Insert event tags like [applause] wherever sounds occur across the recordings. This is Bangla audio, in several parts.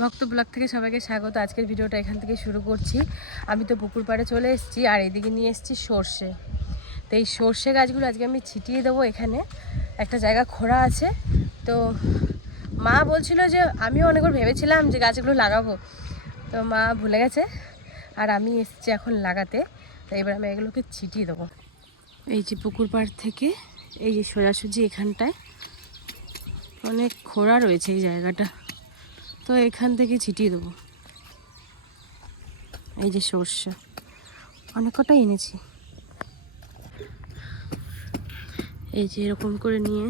ভক্ত ব্লগ থেকে সবাইকে স্বাগত। আজকের ভিডিওটা এখান থেকে শুরু করছি। আমি তো পুকুর পাড়ে চলে এসেছি আর এদিকে নিয়ে এসেছি সর্ষে। তো এই সর্ষে গাছগুলো আজকে আমি ছিটিয়ে দেবো এখানে। একটা জায়গা খোঁড়া আছে। তো মা বলছিল যে, আমিও অনেকবার ভেবেছিলাম যে গাছগুলো লাগাবো। তো মা ভুলে গেছে আর আমি এসেছি এখন লাগাতে। তো এবার আমি এগুলোকে ছিটিয়ে দেবো। এই যে পুকুর পাড় থেকে এই যে সোজাসুজি এখানটায় অনেক খোঁড়া রয়েছে এই জায়গাটা। তো এখান থেকে ছিটিয়ে দেবো। এই যে সর্ষে। অনেক কটাই এনেছি। এই যে এরকম করে নিয়ে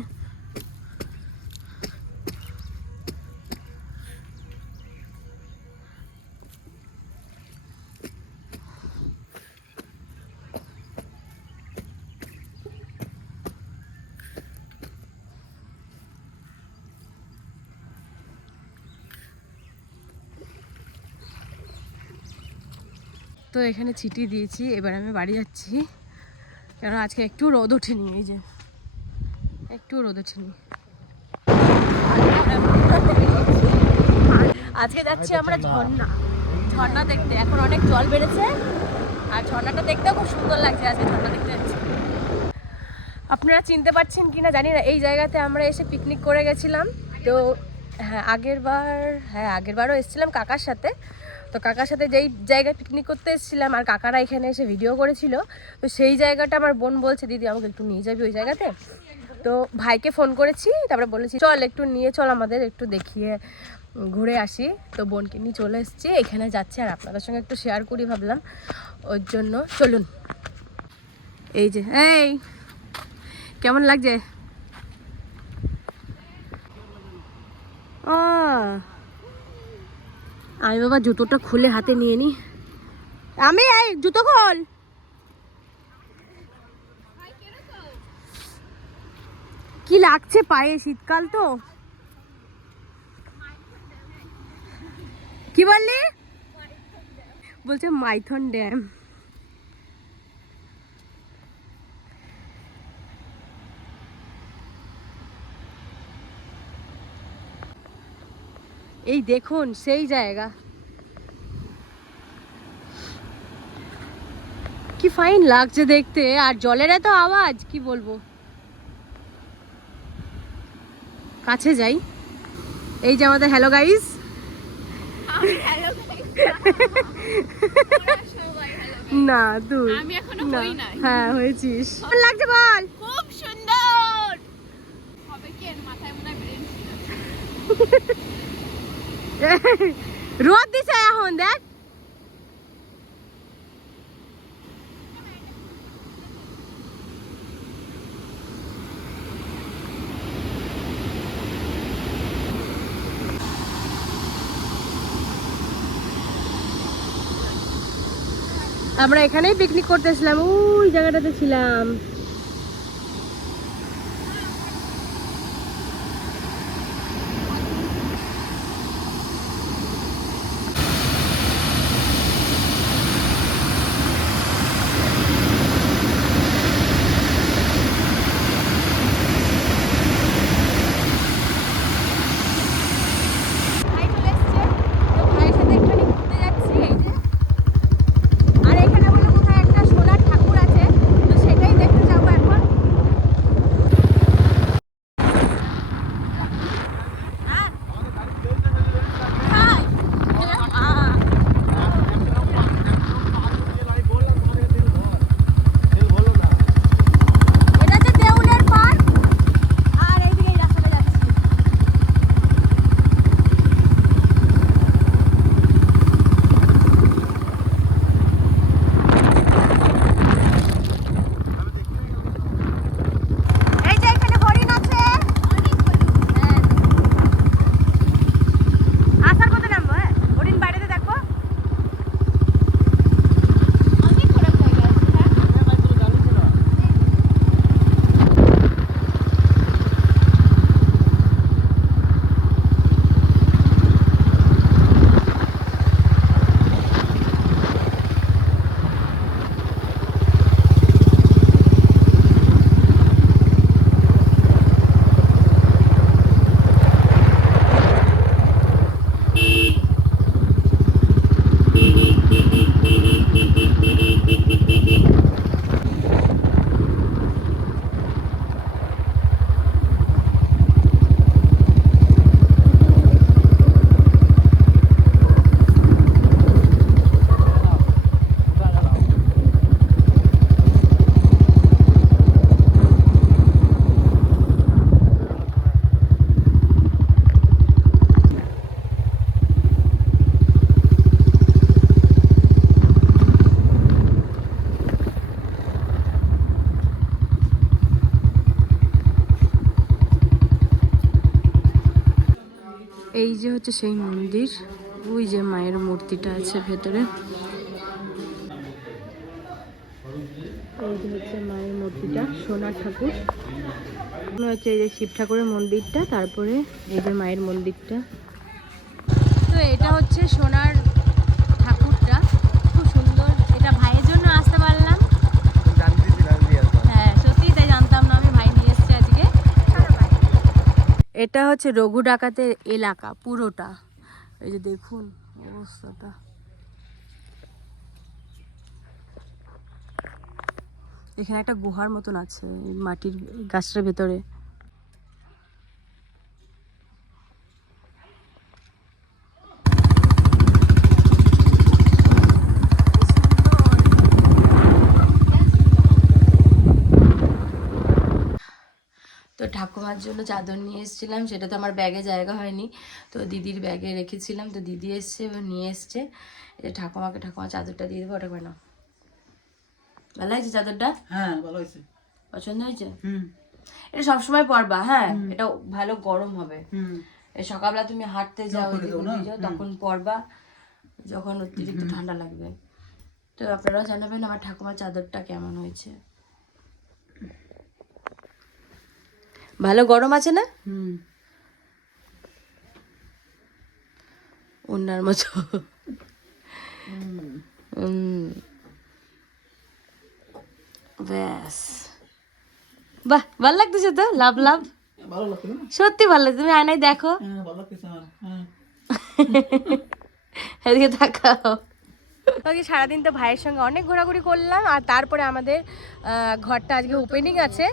তো এখানে ছিটিয়ে দিয়েছি, এবার আমি বাড়ি যাচ্ছি। কারণ আজকে একটু রোদ ওঠেনি, এই যে। একটু রোদ ওঠেনি। আজকে যাচ্ছি আমরা ঝর্ণা। ঝর্ণা দেখতে। এখন অনেক জল বেড়েছে, আর ঝর্ণাটা দেখতেও খুব সুন্দর লাগছে আজকে ঝর্ণা দেখতে যাচ্ছি। আপনারা চিনতে পারছেন কি না জানি না, এই জায়গাতে আমরা এসে পিকনিক করে গেছিলাম। তো হ্যাঁ আগের বার হ্যাঁ আগের বারও এসেছিলাম কাকার সাথে। তো কাকার সাথে যেই জায়গায় পিকনিক করতে এসেছিলাম, আর কাকারা এখানে এসে ভিডিও করেছিল, তো সেই জায়গাটা আমার বোন বলছে, দিদি, আমাকে একটু নিয়ে যাবি ওই জায়গাতে? তো ভাইকে ফোন করেছি, তারপরে বলেছি, চল একটু নিয়ে চল আমাদের, একটু দেখিয়ে ঘুরে আসি। তো বোনকে নিয়ে চলে এসেছি, এখানে যাচ্ছি, আর আপনাদের সঙ্গে একটু শেয়ার করি ভাবলাম, ওর জন্য। চলুন। এই যে, এই, কেমন লাগছে? ও আমি বাবা জুতোটা খুলে হাতে নিয়ে নি। আমি এই জুতো খোল। কি লাগছে পায়ে শীতকাল তো? কি বললি? বলছে মাইথন ড্যাম। এই দেখুন সেই জায়গা। কি ফাইন লাগছে দেখতে আর জলের এত আওয়াজ কি বলব? কাছে যাই। এই যে আমাদের হ্যালো গাইস না তুই হ্যাঁ হয়েছিস। লাগছে বল? খুব সুন্দর! হবে কি মাথায় মনে হয় [laughs] [laughs] রোদ দিছে এখন দেখ। আমরা এখানেই পিকনিক করতেছিলাম ওই জায়গাটাতে ছিলাম। হচ্ছে সেই মন্দির। ওই যে মায়ের মূর্তিটা আছে ভেতরে। হচ্ছে মায়ের মূর্তিটা সোনার ঠাকুর। হচ্ছে এই যে শিব ঠাকুরের মন্দিরটা, তারপরে এই যে মায়ের মন্দিরটা। তো এটা হচ্ছে সোনার ঠাকুরটা খুব সুন্দর এটা ভাইয়ের জন্য আসতে পারলাম হ্যাঁ সত্যি তাই জানতাম না আমি ভাই নিয়ে এসছে আজকে এটা হচ্ছে রঘু ডাকাতের এলাকা, পুরোটা। এই যে দেখুন অবস্থাটা। এখানে একটা গুহার মতন আছে মাটির, গাছটার ভেতরে। ঠাকুমার জন্য চাদর নিয়ে এসেছিলাম সেটা তো আমার ব্যাগে জায়গা হয়নি। তো দিদির ব্যাগে রেখেছিলাম তো দিদি এসছে এবার নিয়ে এসছে। যে ঠাকুমাকে ঠাকুমা চাদরটা দিয়ে দেবো ওটা কেন ভালো লাগছে চাদরটা? হ্যাঁ ভালো হয়েছে। পছন্দ হয়েছে? হুম। এটা সবসময় পরবা হ্যাঁ? এটা ভালো গরম হবে। হুম। সকালবেলা তুমি হাঁটতে করে যাও তখন পরবা। যখন অতিরিক্ত ঠান্ডা লাগবে। তো আপনারাও জানাবেন আমার ঠাকুমার চাদরটা কেমন হয়েছে। ভালো গরম আছে না? হুম। অন্যার মতো। উম। ব্যাস। বাহ ভালো লাগতেছে তো? লাভ লাভ। ভালো লাগছে না? সত্যি ভালো লাগছে। তুমি আয়নায় দেখো। হ্যাঁ ভালো লাগতেছে আমার। হ্যাঁ। [laughs] এদিকে তাকাও। আজকে সারাদিন তো ভাইয়ের সঙ্গে অনেক ঘোরাঘুরি করলাম আর তারপরে আমাদের ঘরটা আজকে ওপেনিং আছে।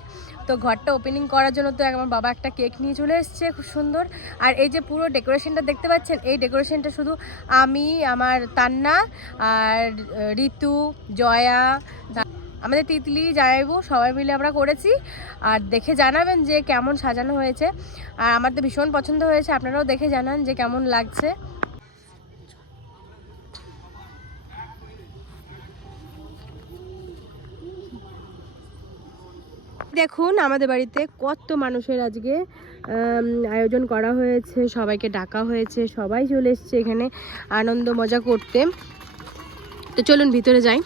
তো ঘরটা ওপেনিং করার জন্য তো আমার বাবা একটা কেক নিয়ে চলে এসেছে, খুব সুন্দর। আর এই যে পুরো ডেকোরেশনটা দেখতে পাচ্ছেন, এই ডেকোরেশনটা শুধু আমি, আমার তান্না আর ঋতু, জয়া আমাদের তিতলি, জামাইবু, সবাই মিলে আমরা করেছি। আর দেখে জানাবেন যে কেমন সাজানো হয়েছে। আর আমার তো ভীষণ পছন্দ হয়েছে, আপনারাও দেখে জানান যে কেমন লাগছে। দেখুন, আমাদের বাড়িতে কত মানুষের আজকে আয়োজন করা হয়েছে, সবাইকে ডাকা হয়েছে, সবাই চলে এসছে এখানে আনন্দ মজা করতে। তো চলুন, ভিতরে যাই।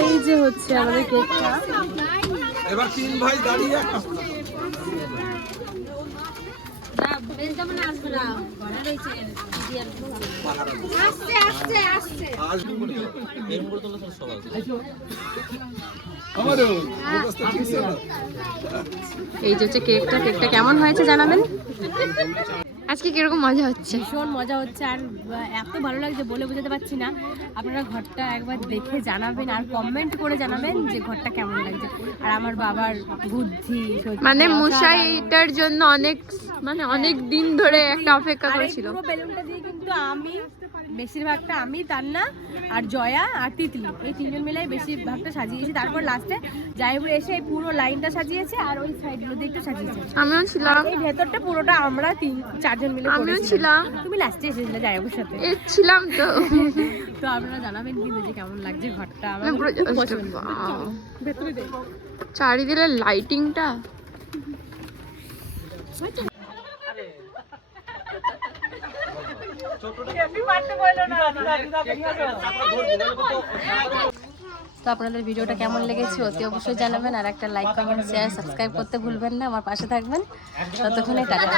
এই যে হচ্ছে আমাদের কেকটা এবার তিন ভাই দাঁড়িয়ে একটা ছিল। এই যে হচ্ছে কেকটা কেকটা কেমন হয়েছে জানাবেন? আজকে কীরকম মজা হচ্ছে? ভীষণ মজা হচ্ছে আর এত ভালো লাগছে বলে বোঝাতে পারছি না। আপনারা ঘরটা একবার দেখে জানাবেন আর কমেন্ট করে জানাবেন যে ঘরটা কেমন লাগছে। আর আমার বাবার বুদ্ধি মানে। মশাইটার জন্য অনেক মানে অনেক দিন ধরে একটা অপেক্ষা করেছিল। পুরো বেলুনটা দিয়ে কিন্তু আমি বেশিরভাগটা আমি তান্না আর জয়া আর তিতলি। এই তিনজন মিলে বেশিরভাগটা সাজিয়েছি। তারপর লাস্টে জাইবুর এসে এই পুরো লাইনটা সাজিয়েছে আর ওই সাইডগুলো একটু সাজিয়েছে। আমিও ছিলাম। এই ভেতরটা পুরোটা আমরা তিন চারজন মিলে আমিও ছিলাম। তুমি লাস্টে এসেছিলে জাইবুর সাথে। ছিলাম তো। তো আপনারা জানাবেন কিন্তু যে কেমন লাগছে ঘরটা? আমার পছন্দ। ভেতরে দেখ। চারিদিকে লাইটিংটা তো আপনাদের ভিডিওটা কেমন লেগেছে অতি অবশ্যই জানাবেন, আর একটা লাইক কমেন্ট শেয়ার সাবস্ক্রাইব করতে ভুলবেন না। আমার পাশে থাকবেন। ততক্ষণে টাটা।